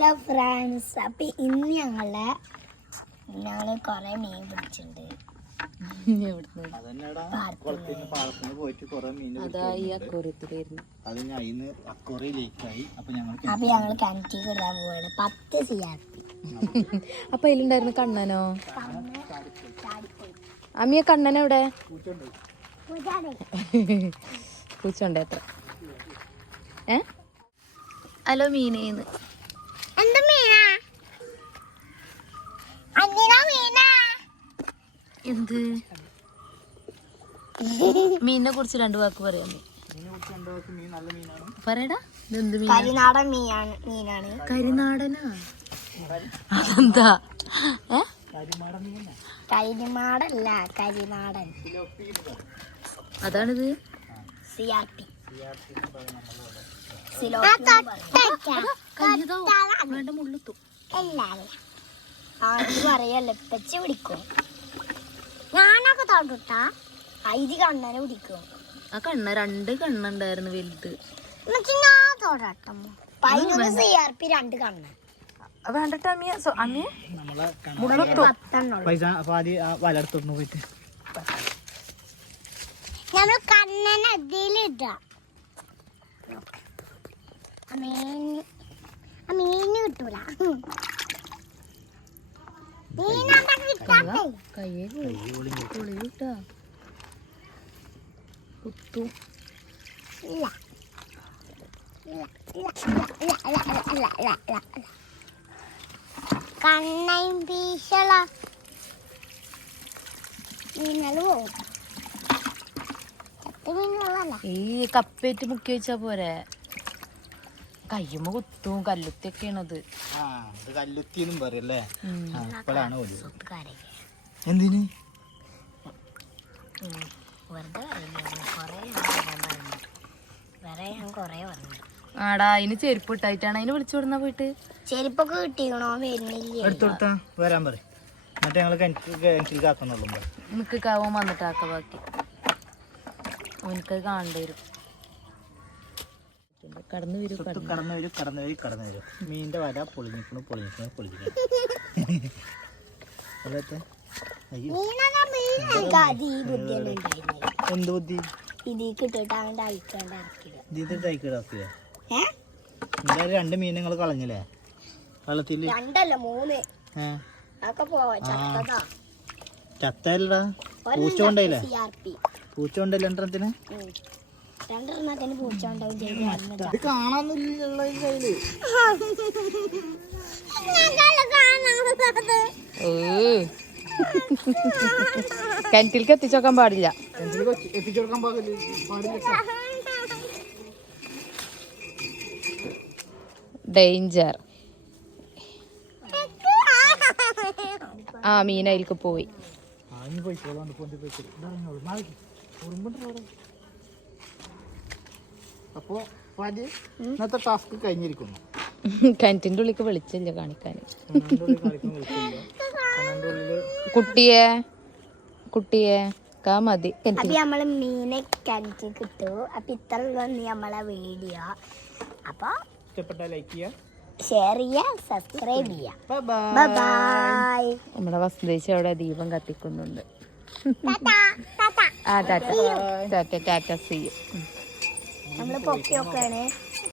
Hello friends, അപ്പൊ ഇന്ന് ഞങ്ങള് കൊറേ മീൻ പിടിച്ചിട്ടുണ്ട്. അപ്പൊ ഞങ്ങള് കിണറ്റിൽ ഇടാൻ പോവാണ്. 10 CRP. അപ്പൊ അതിലുണ്ടായിരുന്ന കണ്ണനോ? അമ്മിയ കണ്ണനെവിടെ? പൂച്ചണ്ട് എത്ര? ഹലോ മീനേന്ന്. എന്താ മീനാ? എന്ത് മീനിനെ കുറിച്ച് 2 വാക്ക് പറയാം. പറയടാ. ഇതെന്ത് മീൻ? കരിനാടൻ മീനാണ്. കരിനാടനാ? അതെന്താ? കരിമാടല്ല, കരിനാടൻ. അതാണിത്. CRP. മുള്ളുത്തു പറയല്ലേ പച്ച പിടിക്കും. ഞാനൊക്കെ തൊട്ടാ ഇത് കണ്ണനെ പിടിക്കും. ആ കണ്ണ 2 കണ്ണുണ്ടായിരുന്നു വലുത്. 11 CRP 2 കണ്ണ് വേണ്ടട്ടോ അമ്മിയ. ഞമ്മള് കണ്ണനെ ഇതിലിട്ടാ മീന് കിട്ടൂല. കയ്യേ പൊളിട്ടാ കുത്തു. കണ്ണയും വീശല മീനല് പോവും. ഈ കപ്പേറ്റ് മുക്കി വെച്ചാ പോരെ. കയ്യുമ്മ കുത്തും. കല്ലുത്തിയൊക്കെയാണത്. കല്ലുത്തിന്നും പറയല്ലേ. എന്തിന് ആടാ അതിന് ചെരുപ്പ് ഇട്ടായിട്ടാണ് അതിന് വിളിച്ചു കൊടുന്നാ പോയിട്ട്. ചെരുപ്പൊക്കെ കിട്ടിക്കണോ? വരുന്നില്ലേ? എടുത്തോടുത്താ വരാൻ പറ. എന്നിട്ട് ഞങ്ങള് കിണറ്റിൽ കാക്കുന്നുള്ളൂ. നമുക്ക് കാവൻ വന്നിട്ടാക്ക ബാക്കി. അവനക്ക് കാണേണ്ടി വരും. കടന്നു വരും. മീനിന്റെ വല പൊളിഞ്ഞിരിക്കണു. എന്ത് ബുദ്ധി? എന്തായാലും 2 മീൻ നിങ്ങൾ കളഞ്ഞല്ലേ വെള്ളത്തില്? 2 അല്ല 3. ചത്തല്ലടാ. പൂച്ച കൊണ്ടല്ലേ? പൂച്ച കൊണ്ടല്ലേ 2 2 പൂച്ച കാണാന്നില്ല കയ്യില്. കിണറ്റിലേക്ക് എത്തിച്ചോക്കാൻ പാടില്ല. എത്തിച്ചോക്കാൻ പാടില്ല. ഡേഞ്ചർ. ആ മീൻ അതിലേക്ക് പോയി. അപ്പൊ ഇന്നത്തെ ടാസ്ക് കഴിഞ്ഞിരിക്കുന്നു. കിണറ്റിന്റെ ഉള്ളിക്ക് വിളിച്ചില്ല കാണിക്കാൻ. കുട്ടിയെ കാ മതി. നമ്മള് മീനെ കിണറ്റിൽ കിട്ടു. അപ്പൊ ഇത്ര നമ്മളെ വീഡിയോ. അപ്പൊ ഇഷ്ടപ്പെട്ട ലൈക്ക് ചെയ്യാ, ഷെയർ ചെയ്യാ, സബ്സ്ക്രൈബ് ചെയ്യാ. ബൈ. നമ്മുടെ വസുദേശി അവിടെ ദീപം കത്തിക്കുന്നുണ്ട്. Tata see you. നമ്മള് പൊക്കിയൊക്കെയാണ്.